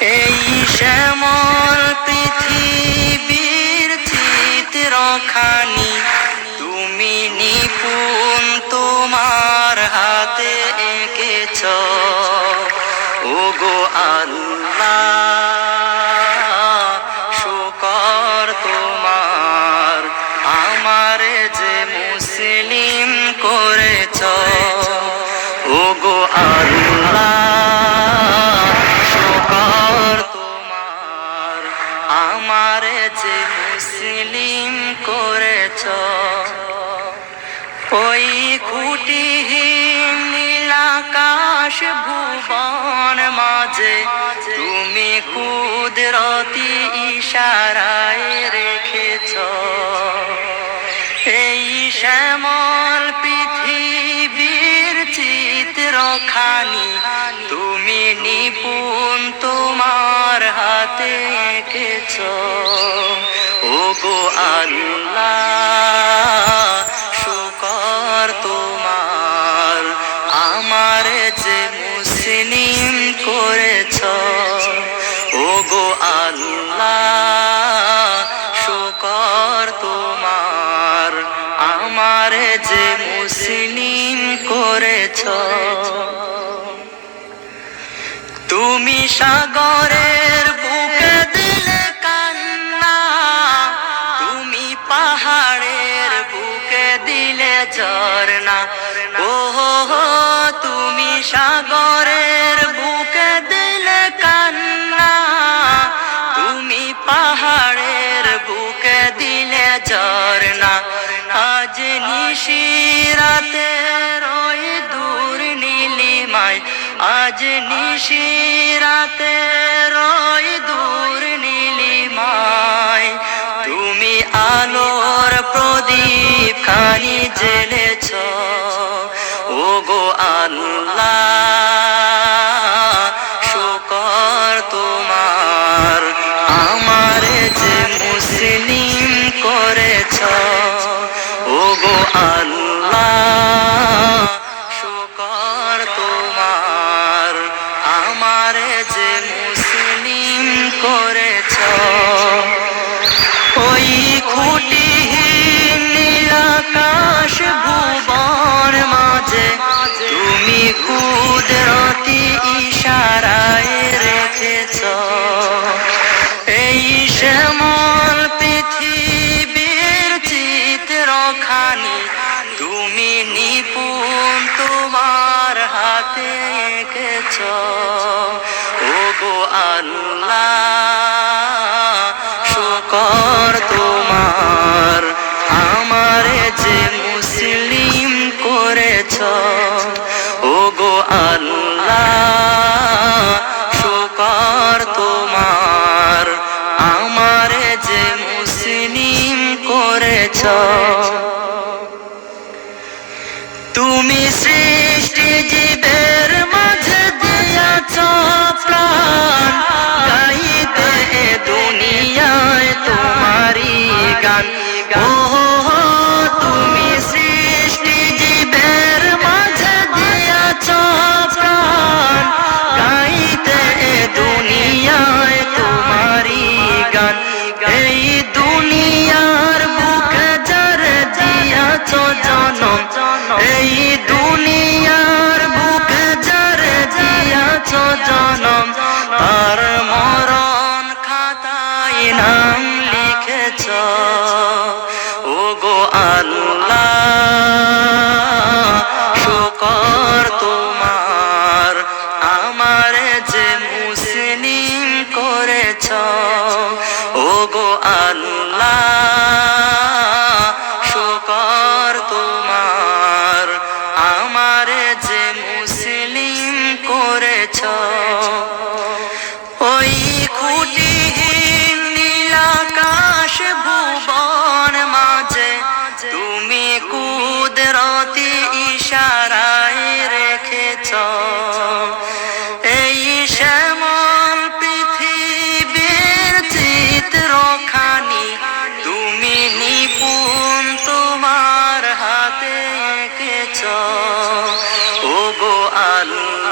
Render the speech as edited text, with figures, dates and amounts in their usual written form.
এই শ্যামল পৃথিবীর চিত্রখানি তুমি নিপুণ তোমার হাতে এঁকেছ। ওগো আল্লাহ শুকর তোমার, আমারে যে মুসলিম করেছ। ওগো আল্লাহ শুকর তোমার, আমারে যে মুসলিম করেছ। ওই খুঁটিহীন নীলাকাশ ভুবন মাঝে তুমি কুদরতি ইশারায় রেখেছ। এই শ্যামল পৃথিবীর চিত্রখানি তুমি নিপুণ তোমার হাতে এঁকেছ। ওগো আল্লাহ শুকর তোমার, আমারে যে মুসলিম করেছ। ওগো আল্লাহ শুকর তোমার, আমারে যে মুসলিম করেছ। তুমি সাগরের বুকে দিলে কান্না, তুমি পাহাড়ের বুকে দিলে ঝরনা। ওহো তুমি সাগরের বুকে দিলে কান্না, তুমি পাহাড়ের বুকে দিলে ঝরনা। আজ নিশিরাতে ওই দূর নীলিমায়, আজ নিশিরাতে ওই দূর নীলিমায় তুমি আলোর প্রদীপ খানি জ্বেলেছ। ওগো আল্লাহ শুকর তোমার, আমারে যে মুসলিম করেছ। ওগো আল্লাহ শুকর তোমার, আমারে যে মুসলিম করেছ। ওই খুঁটিহীন নীলাকাশ ভুবন মাঝে তুমি কুদরতি ইশারায় রেখেছ। এই শ্যামল পৃথিবীর চিত্রখানি তুমি নিপুণ তোমার হাতে এঁকেছ। ওগো আল্লাহ শুকর তোমার, আমারে যে মুসলিম করেছ। ওগো আল্লাহ শুকর তোমার, আমারে যে মুসলিম করেছ। তুমি সৃষ্টি জীবের মাঝে দিয়াছ প্রাণ, গাইতে দুনিয়ায় তোমারি গান। ওহো তুমি সৃষ্টি জীবের মাঝে দিয়াছ প্রাণ, গাইতে দুনিয়ায় তোমারি গান। এই দুনিয়ার বুকে যারে দিয়াছ জনম, এই দুনিয়ার বুকে যারে দিয়াছ জনম, তার মরণ খাতায় নাম লিখেছ। ওগো আল্লাহ শুকর তোমার, আমারে যে মুসলিম করেছ। ওগো আল্লাহ শুকর তোমার, আমারে যে মুসলিম করেছ। ওই খুঁটিহীন নীলাকাশ ভুবন মাঝে তুমি কুদরতি ইশারায় রেখেছ। এই শ্যামল পৃথিবীর চিত্রখানি তুমি নিপুণ তোমার হাতে এঁকেছ। ওগো আল্লাহ